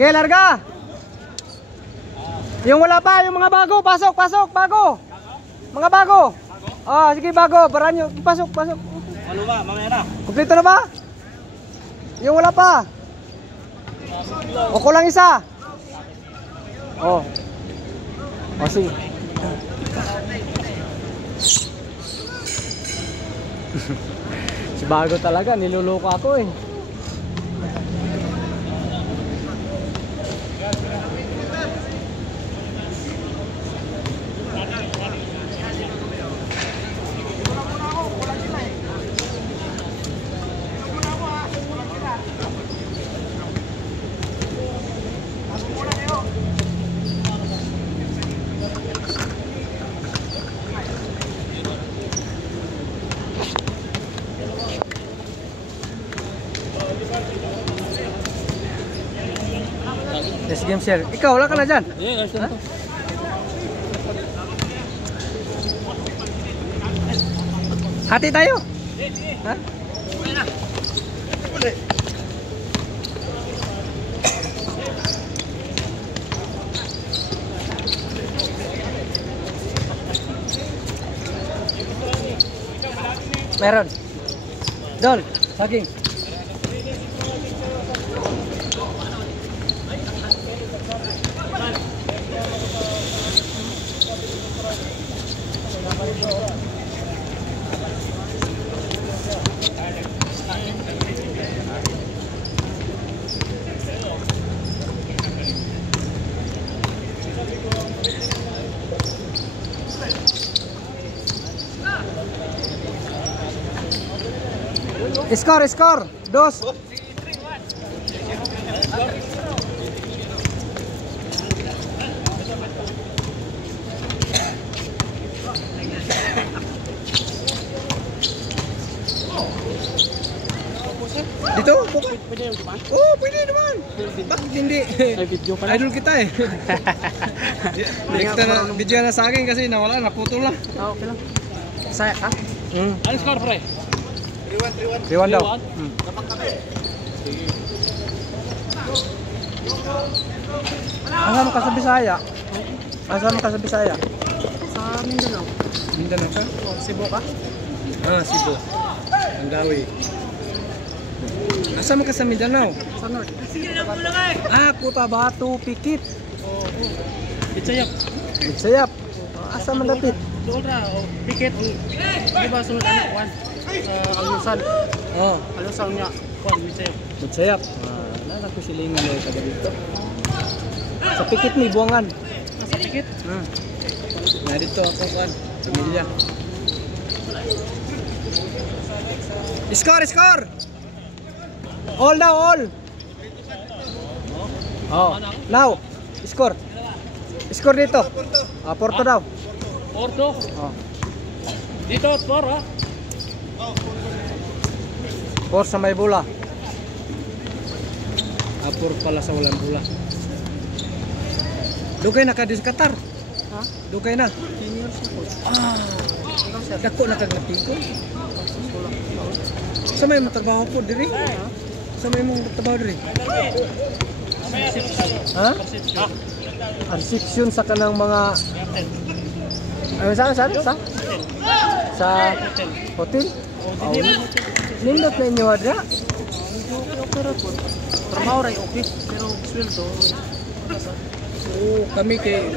Sige, larga. Yung wala pa, yung mga bago, pasok, bago. Mga bago. Oh, sige bago, para nyo, pasok. Ano ba, mamaya na. Kumpleto na ba? Yung wala pa. O kulang isa. Oh. O sige. Si bago talaga, niluloko ako eh. Yes, game share. Ikaw, wala ka na dyan? Yeah, guys, ito. Hati tayo? Ha? Meron. Don, saging. Skor, 2. Dito? Pwede yung naman? Oh, pwede naman. Bakit hindi? Ay, video pala. Idol kita eh. Kita na video na sa akin kasi nawala, naputol na. Ah, okay lang. Saya ka? Ano score, pre? 3-1 daw. Asama ka sa Bisaya? Asama ka sa Bisaya? Sa Mindanao. Mindanao ka? Oh, Cebu ka? Ah, Cebu. Andawi. Asama ka sa Mindanao? Sa North. Ah, Cotabato, Pikit. Oh, Bitsayap. Sayap. Asa man dapit? Doon ra, oh, Pikit. Di ba sunod anak, Juan? Sa Alusan. Oh, Alusan niya, Juan, Bitsayap. Sayap. Ah, nana ko silingan mo taga dito. Sa Pikit may buwangan. Sa Pikit? Na dito ako kan, pamilya. Score! All daw, all. Oh, now. Score dito. Ah, Porto daw. Porto. Oh. Dito, Por, ha? Por sa may bola. Ah, por pala sa walang bola. Dugay na ka di sa Qatar. Ha? Dugay na. 10 years na po. Dako na kag napiko. Sa may matrabaho po diri. Sa may mong trabaho diri. Ha? Reception sa kanang mga ano sa hotel. Oh. Nindot na inyo adra. Okay ra po. Trabaho ray okay, pero sweldo. Oo, kami kay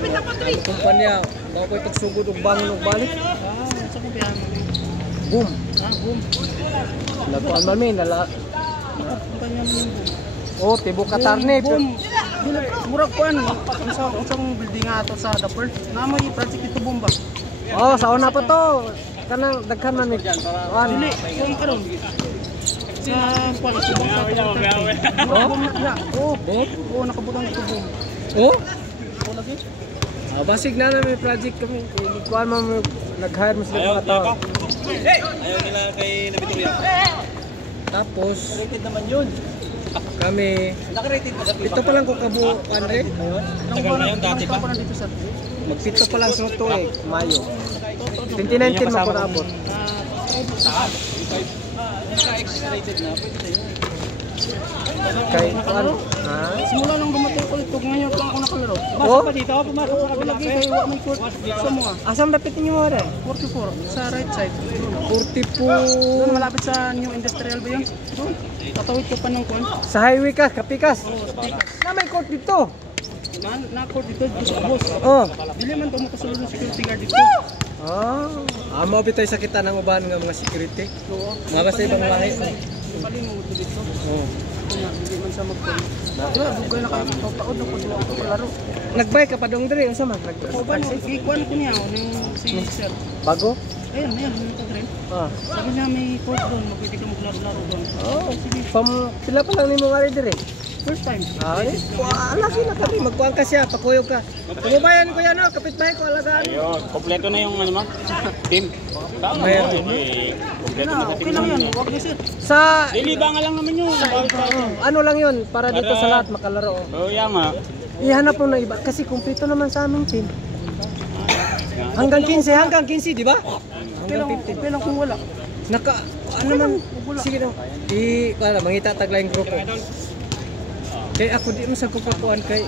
kumpanya mao koy tagsugod og bangon og balik. Sa kumpiyan. Boom. Boom. Nagkuan man mi nala. Kumpanya mo yung boom. Oh, tibo Katarne. Boom. Murag kuan, unsang building ato sa Dapper. Namoy project ito bomba. Oh, sa una pa to. Kanang daghan man ni kuan. Dili, kung karon. Sa kuan ito bomba sa Oh, bot. Oo, nakabutang ito bomba. Oh? Oo lagi. Ah, basig na may project kami. Kuan man nag-hire mo sila mga tao. Ayaw nila kay Nabituria. Tapos Rated naman yun. kami Naka-rated ba sa ito pa lang ko kabuo Andre. Tagal na yun dati pa. Dito sa Magpito pa lang sa to eh, Mayo. 2019 man ko naabot. saan? Naka-X-rated na. Pwede sa'yo. Kay kuan. Ha? Simula nung dumating pa dito, pumasok sa kabila. Lagi kayo, may court. Sa mga. Asam dapat ninyo mo rin? 44, sa right side. 44. Doon, malapit sa New Industrial ba yun? Doon. Tatawid ko pa ng kwan. Sa highway ka, kapikas. Oo, speakers. Na may court dito. Na-court dito, dito sa boss. Oh. Dili man ito makasulod ng security guard dito. Amo bitay sa kita ng uban nga mga security. Oo. Mga basta ibang lahi. Pali mo ito dito. Oh. Kaya, hindi man siya magkwan. Diba, dugay na kayo. Taon na po doon ako kalaro. Nagbay ka pa dong dire unsa man? O ba, ikwan ko niya, yung si sir. Bago? Ayun, yung nagka-green. Ah. Sabi niya may court doon, pwede ka maglaro-laro doon. Oh, sige. pila pa lang nimo nga dire. First time. Lagi na kami magkuhan ka siya, pakuyog ka. Tumubayan ko yan, no? Kapitbahay ko, alagaan. Ayun, kompleto na yung ano mo? Team. Tama Ayun. mo, hindi. Kompleto na sa Okay team. lang yan, huwag na sir. Sa, Lilibangan lang naman yun. ano lang yun, para dito sa lahat makalaro. Oh, yan nga. Ihanap mo na iba, kasi kumpleto naman sa aming team. Hanggang 15, di ba? Okay lang kung wala. Naka, ano man, sige daw. Mangita taglayang grupo. Kaya ako di mo sa kukupuan kay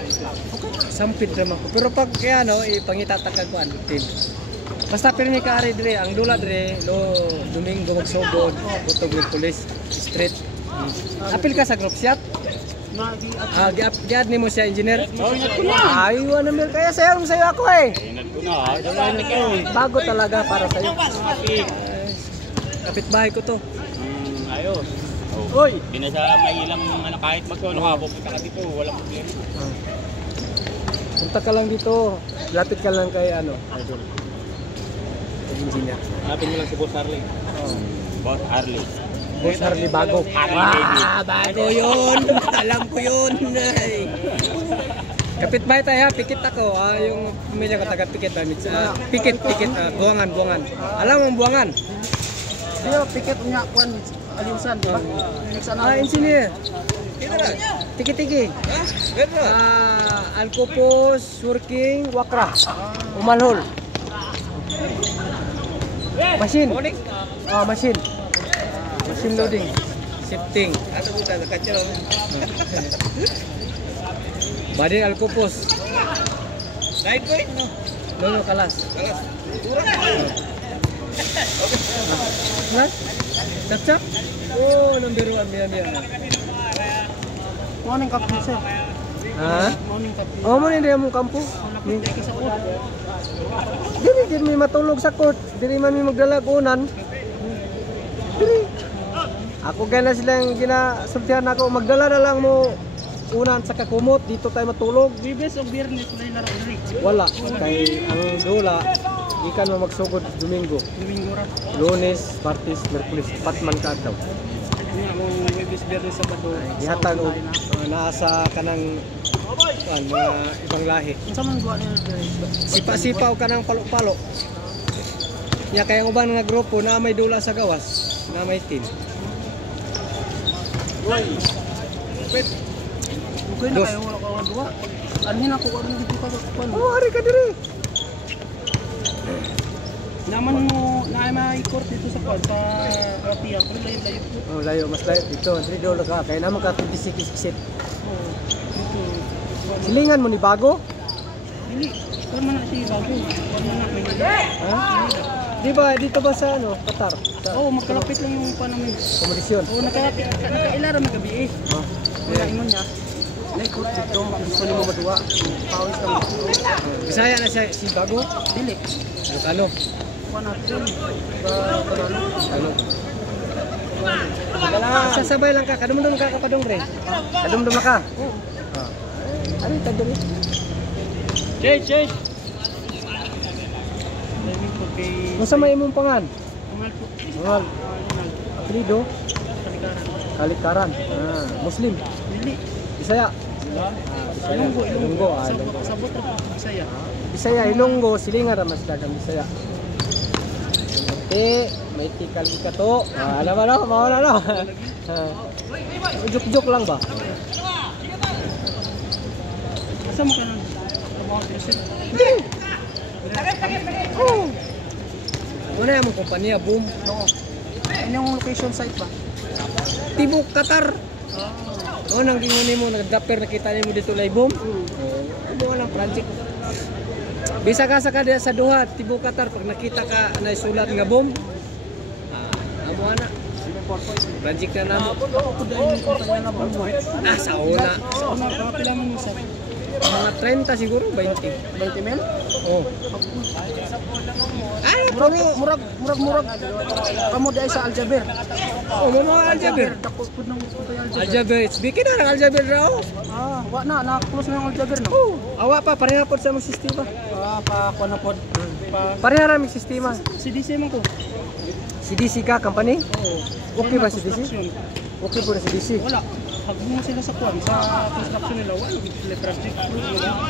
sampit naman ko. Pero pag kaya no, ipangita tagkuan team. Basta pirmi ka ari dire, ang dula dire, Domingo magsugod, utog ng police, street. Apil ka sa group chat? Giad nimo siya engineer? Ay, wala naman kaya sayo ako eh. Inad ko na. Dala na kayo. Bago talaga para sa'yo. Kapitbahay ko to. Ayos. Hoy! Hindi na sa may ilang ano, kahit pupunta ka dito, walang problema. Punta ka lang dito. Lapit ka lang kay ano, idol. Kay engineer. Hanapin mo lang si Boss Harley. Boss Harley. Boss Harley bago. Bago yun. Alam ko yun. Ay. Kapitbahay tayo ha, pikit ako. Yung pamilya ko taga-pikit. Pikit. Buwangan. Alam mo ang buwangan? Diyo, piket niya kwan, aliusan, di ba? Engineer. Tiki-tiki. Alcopos, working, wakra. Umalhol. Machine. Machine. Machine loading. Shifting. Badin Alcopos. Right point? No, kalas. Cak? Oh, number 1 Mia. Morning kape sir. Ha? Morning kape. Oh, mo ni mo kampo. Malapit tayo sa court. Dili mi matulog sa court. Dili man mi magdalag unan. Dili. Ako gana silang ginasultihan ako magdala na lang mo unan sa kakumot dito tayo matulog. Bibes o Biyernes na laro diri. Wala. Kay ang dula ikan mo magsugod Domingo. Domingo ra. Lunes, Martes, Miyerkules, patman ka daw. Niya mo Bibes Biyernes Sabado. Gihatag og naasa kanang ibang lahi. Unsa man guwa nila diri? Sipa-sipaw ka ng palo-palo. Nya kay ang uban nga grupo na may dula sa gawas, na may team. Okay na Dos. kayo wala ka duwa. Anhin ako ano dito ka kwan. Oh, ari ka diri. Naman mo na may court dito sa kwan sa Rapia, pero layo-layo. Oh, layo mas layo dito. Diri dolo ka kay namo ka tibisikit. Oh. Dito. Silingan mo ni bago? Dili. Kwan man na siya bago. Kwan man na may Ha? Di ba dito ba sa ano, Qatar? Sa oh, magkalapit lang yung pa namin. komodisyon. Oh, nakailara may gabi eh. Oh. Wala ingon niya. Naikot dito, gusto niyo mo maduwa. Pawis lang dito. Bisaya na siya si bago. Dili. Ano? Kuha natin. Banano. Ano? Sasabay lang ka, kadumdum ka kapadong re. Kadumdum na ka. Ano ta diri? Change! Naming ko kay Unsa may imong pangan? Kamal po. Mga apelyido Kalikaran. Kalikaran. Muslim. Dili. Bisaya. Ilonggo. Ah, Ilonggo. Sabot na po. Bisaya. Bisaya, Ilonggo, silingan ra mas dagang Bisaya. Okay, may tikal ka to. Alam mo no, mao na no. Juk-juk lang ba? Asa mo ka nang trabaho dito sir? Oh. Muna yung kumpanya, boom. Oo. Ano yung location site ba? Tibok Qatar. O nang gingon mo nagdaper nakita nimo dito laibom. Amo lang project. Bisa ka sa kada sa duha tibuok Qatar pag nakita ka na isulat nga bomb. Amo ana. Project na namo. Ako dahil yung kumpanya na bomb. Sa una. Sa una, mga pila mo sir? Mga 30 siguro 20. 20 mil? Oh. Murag. Kamu dahil sa Aljaber. Oh, mga Aljaber. Dako po ng Aljaber. Aljaber, speaking na ng Aljaber raw. Wa na-close na yung Aljaber no? Oh, awa pa pareha pod sa mong sistema. Pa kuan na pod. Pareha ra mi sistema. CDC man ko. CDC ka company? Oo. Okay ba CDC? Construction. Okay po na CDC. Wala. Hagmo sila sa kuan sa construction nila wala sila project.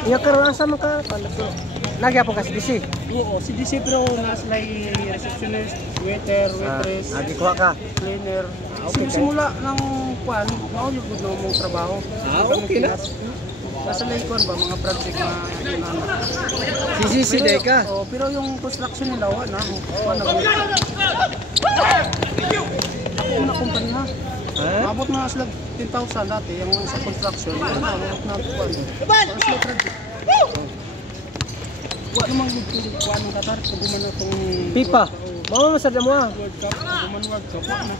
Iya karon asa man ka? Lagi po ka CDC. Oo, CDC pero nas lay receptionist, waiter, waitress, Lagi kuha ka. cleaner. Okay, Simula ng kuan, mao yung gud mo trabaho. Okay na. Nasa lay kuan ba mga project na inana. CDC day ka. Pero yung construction nila wala na. Kuan na. Ako na kumpanya. Ha? Abot na sila 10,000 dati yung sa construction. Abot na kuan. Para sila project. Wa namang gud kuan ng Qatar kung gumana tong Pipa. Mao masada mo. World Cup, gumana World Cup wa na.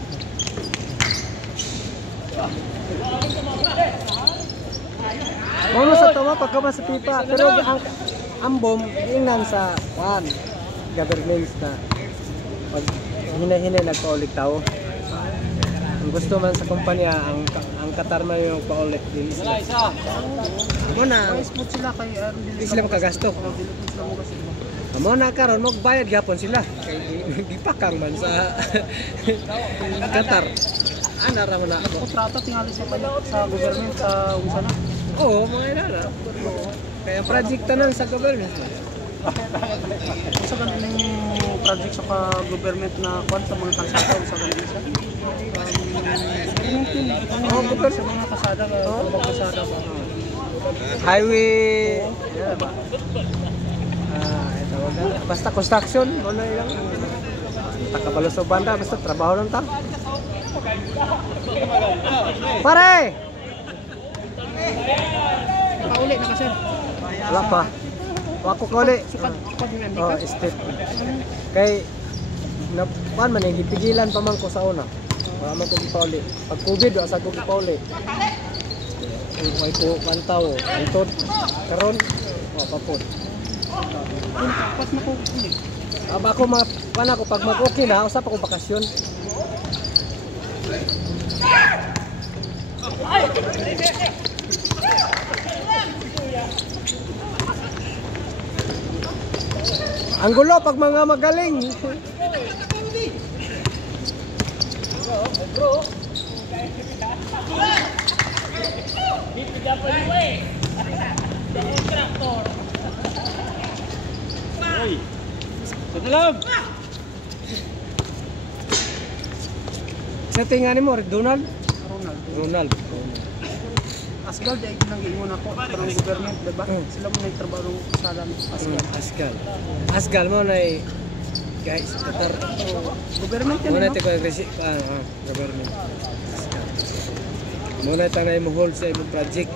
Mao sa tama pagka sa pipa. Pero ang bomb ingnan sa government na pag hinahinay nagpaulit tao. Ang gusto man sa kumpanya ang Qatar man yung paulit din sila. Amo na. Wise food sila kay Di sila makagasto. Amo na karon mo bayad gapon sila. Kay gipakang man sa Qatar. Ana ra mo na ako. Kontrata tingali sa government sa unsa na. Oo, mga inana. Kaya project tanan sa government. Sa ganing project sa government na kuan sa mga kalsada sa ganing sa. Government sa mga kalsada mga kalsada ba. Highway. Ano ba? Ito basta construction, ano lang. Takabalo sa banda, basta trabaho lang ta. Pare! Pauli na ka sir. Wala pa. Wako ko uli. Sukad nga Oh, step. Kay pan man gipigilan pa man ko sa una. Wala man ko gipauli. Pag COVID asa ko gipauli. Ay ko kantaw, antod karon wa pa pod. Pas na ko uli. Aba ko pana ko pag mag-okay na usa pa ko bakasyon. Ang gulo pag mga magaling. Padalam! Sa tingani mo, Donald? Ronald. Ronald. Asgal dahil nang giingon ako parang government, diba? Sila mo nagtrabaho sa dalan Asgal. Asgal. Asgal mo na guys, Qatar. Government yan, Muna no? tayo government. Muna tayo mo hold sa imong project.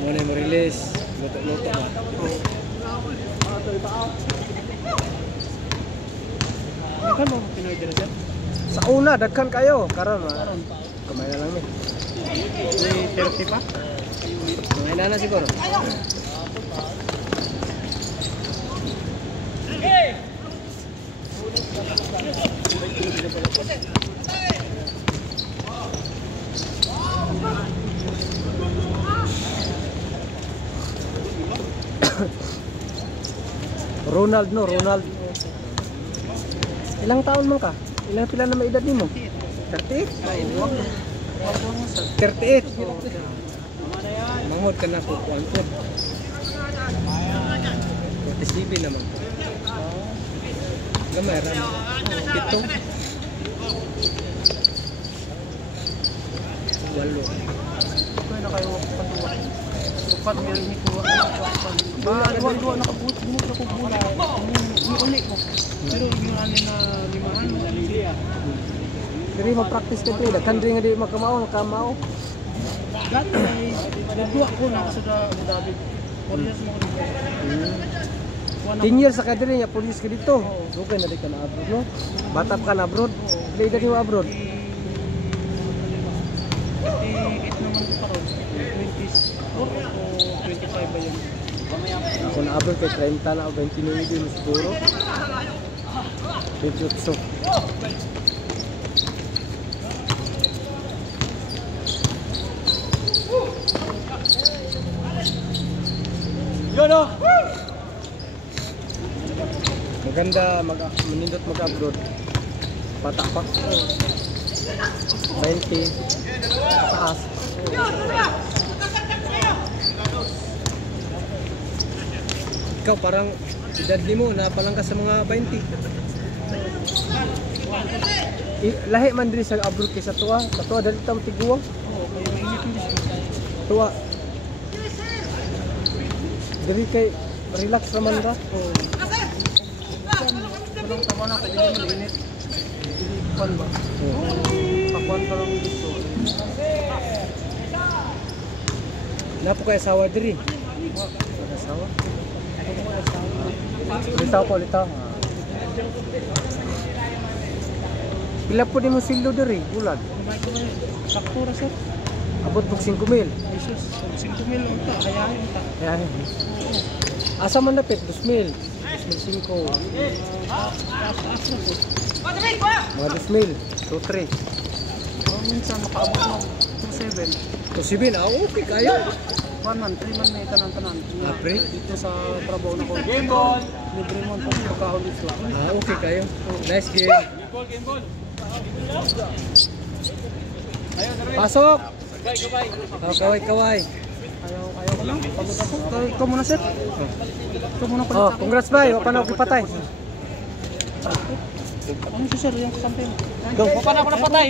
Muna mo release. Luto-luto mo. Ikaw mo Pinoy dira dyan? Sa una, dagkan kayo. Karon, kamay na lang ni. May 30 pa? Kamay na siguro. Ronald no, Ronald. Ilang taon man ka? Ilang pila na may edad nimo? 38? 38. Mangod ka na ko kuan ko. 47 naman. Gamay ra. Pito. Walo. Kaya na kayo patuwa. Upat mo rin ito. Dua nakabuti mo sa kubula. Uli ko. Pero yung alin na limahan, madali. Diri mo practice ka play, daghan diri nga di makamao, kamao. Dati ay nagduwa ko na ako sa Abu Dhabi. 4 years mo ko dito. 10 years sa kadiri niya, police ka dito. Dugay na di ka na abroad, no? Batap ka na abroad. Dili ka mo abroad. 38 naman ko karon. 20s o 25 ba yun? Ako na abroad kay 30 na o 29 din siguro. 28. Maganda manindot mag-abroad. Patak pa. 20. Taas. Ikaw parang edad mo na palang ka sa mga 20. Lahi man diri sa abroad kay sa tuwa. Sa tuwa dali ta tiguwa. Oo, kaya mainit hindi siya. Tuwa. Diri kay relax raman ra. Oo. Walang tama na kaya hindi mo init. Hindi kwan ba? Pakwan ka lang dito. Napo kay asawa diri. Asawa. Litaw po, litaw. Pila po di mo sildo diri, bulan. Sakto ra sir. Abot po 5,000. Ay sus, 5 mil unta, hayahin unta. Yan. Asa man dapit 2,000. 2,500. Taas na po. Mga 2,000. 2,300. Pero minsan makaabot ng 2.7. 2,700. Ah, okay kayo. 1 man, 3 man na tanan-tanan. Ah, pre? Dito sa trabaho na ko. Game ball! Libre mo po sa kahon dito. Ah, okay kayo. Nice game. Pasok! Oh, kaway. Ayaw ko lang. Pagod ako. Ikaw muna sir. Ikaw muna palit Oh, ako. congrats bay. Wa pa na ako patay. Ano si sir yung kakampi mo? Go. Wa pa na ako napatay.